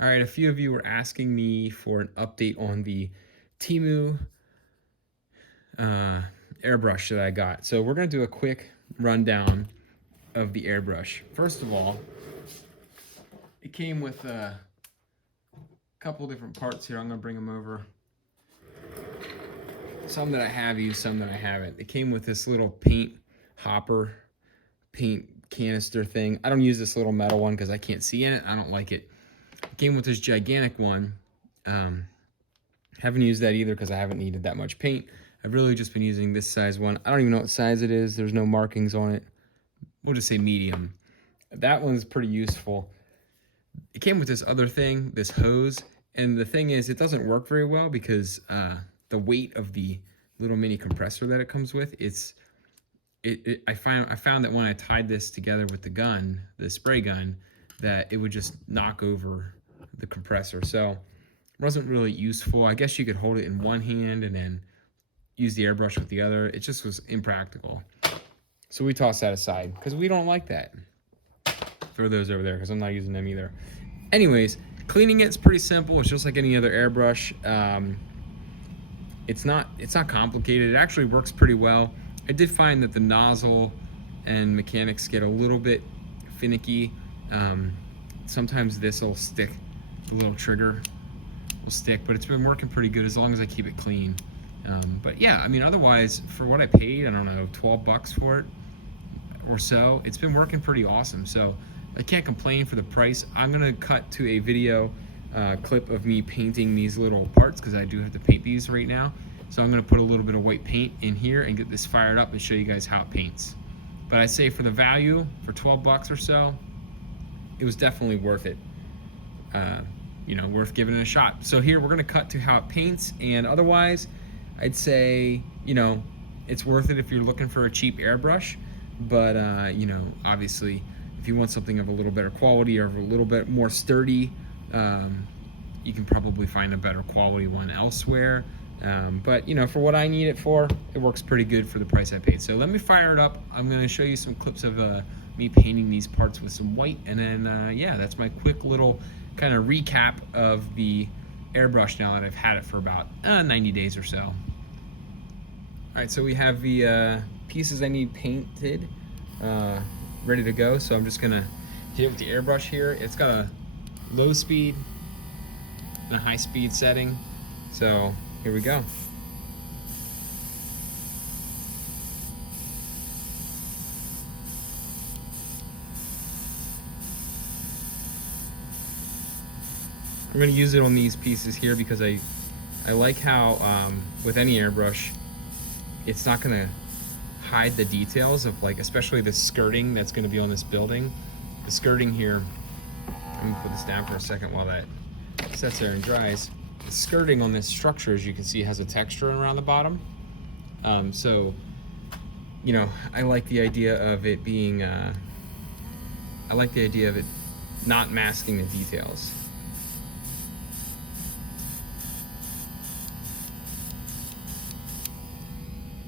All right, a few of you were asking me for an update on the Temu airbrush that I got. So we're going to do a quick rundown of the airbrush. First of all, it came with a couple different parts here. I'm going to bring them over. Some that I have used, some that I haven't. It came with this little paint hopper, paint canister thing. I don't use this little metal one because I can't see in it. I don't like it. It came with this gigantic one. Haven't used that either because I haven't needed that much paint. I've really just been using this size one. I don't even know what size it is. There's no markings on it. We'll just say medium. That one's pretty useful. It came with this other thing, this hose, and the thing is, it doesn't work very well because the weight of the little mini compressor that it comes with, I found that when I tied this together with the gun, the spray gun, that it would just knock over the compressor. So it wasn't really useful. I guess you could hold it in one hand and then use the airbrush with the other. It just was impractical. So we tossed that aside because we don't like that. Throw those over there because I'm not using them either. Anyways, cleaning it's pretty simple. It's just like any other airbrush. It's not complicated. It actually works pretty well. I did find that the nozzle and mechanics get a little bit finicky. Sometimes this will stick, the little trigger will stick, but it's been working pretty good as long as I keep it clean. But yeah, I mean, otherwise, for what I paid, I don't know, 12 bucks for it or so, it's been working pretty awesome. So I can't complain for the price. I'm gonna cut to a video clip of me painting these little parts because I do have to paint these right now. So I'm gonna put a little bit of white paint in here and get this fired up and show you guys how it paints. But I say for the value, for 12 bucks or so, it was definitely worth it. You know, worth giving it a shot. So here we're gonna cut to how it paints, and otherwise, I'd say, you know, it's worth it if you're looking for a cheap airbrush, but you know, obviously, if you want something of a little better quality or a little bit more sturdy, you can probably find a better quality one elsewhere. But you know, for what I need it for, it works pretty good for the price I paid. So let me fire it up. I'm gonna show you some clips of me painting these parts with some white, and then yeah, that's my quick little kind of recap of the airbrush now that I've had it for about 90 days or so. All right, so we have the pieces I need painted ready to go. So I'm just gonna hit it with the airbrush here. It's got a low speed and a high speed setting. So here we go. I'm going to use it on these pieces here because I like how with any airbrush, it's not going to hide the details of, like, especially the skirting that's going to be on this building. The skirting here, I'm going to put this down for a second while that sets there and dries. The skirting on this structure, as you can see, has a texture around the bottom. So, you know, I like the idea of it being, I like the idea of it not masking the details.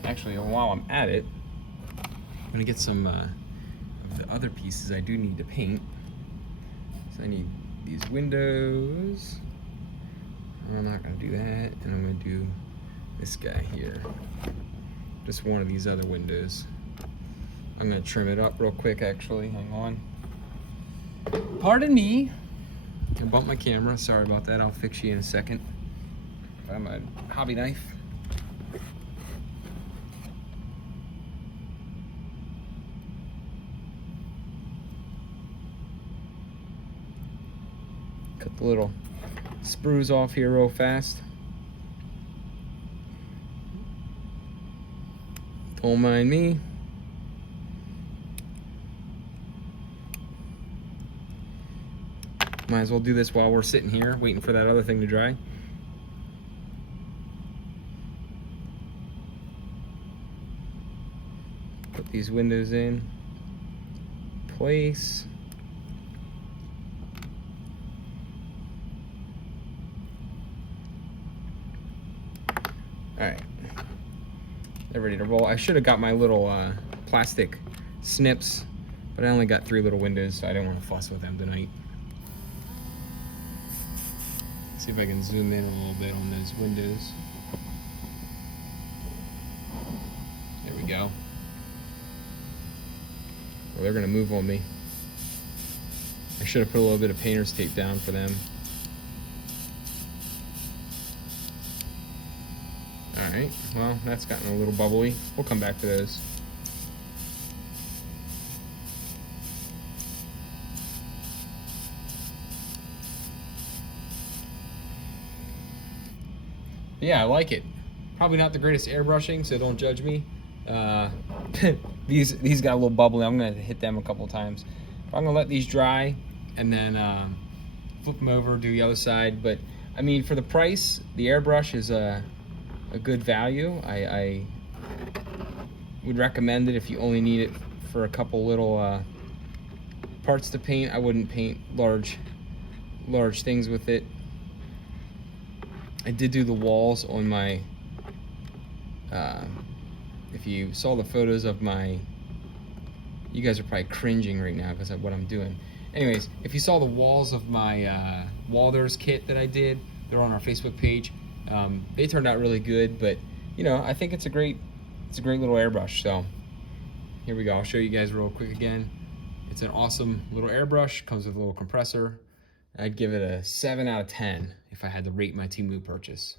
Actually, while I'm at it, I'm gonna get some of the other pieces I do need to paint. So I need these windows. I'm not gonna do that, and I'm gonna do this guy here. Just one of these other windows. I'm gonna trim it up real quick, actually. Hang on. Pardon me. I bumped my camera. Sorry about that. I'll fix you in a second. Find my hobby knife. Cut the little sprues off here real fast. Don't mind me. Might as well do this while we're sitting here waiting for that other thing to dry. Put these windows in place. All right, they're ready to roll. I should have got my little plastic snips, but I only got 3 little windows, so I didn't want to fuss with them tonight. See if I can zoom in a little bit on those windows. There we go. Well, they're gonna move on me. I should have put a little bit of painter's tape down for them. Alright, well, that's gotten a little bubbly. We'll come back to those. Yeah, I like it. Probably not the greatest airbrushing, so don't judge me. These got a little bubbly. I'm gonna hit them a couple times. I'm gonna let these dry and then flip them over, do the other side. But I mean, for the price, the airbrush is a good value. I would recommend it if you only need it for a couple little parts to paint. I wouldn't paint large things with it. I did do the walls on my, if you saw the photos of my, you guys are probably cringing right now because of what I'm doing. Anyways, if you saw the walls of my Walders kit that I did, they're on our Facebook page. They turned out really good, but you know, I think it's a great little airbrush. So here we go. I'll show you guys real quick again. It's an awesome little airbrush. Comes with a little compressor. I'd give it a 7 out of 10 if I had to rate my Temu purchase.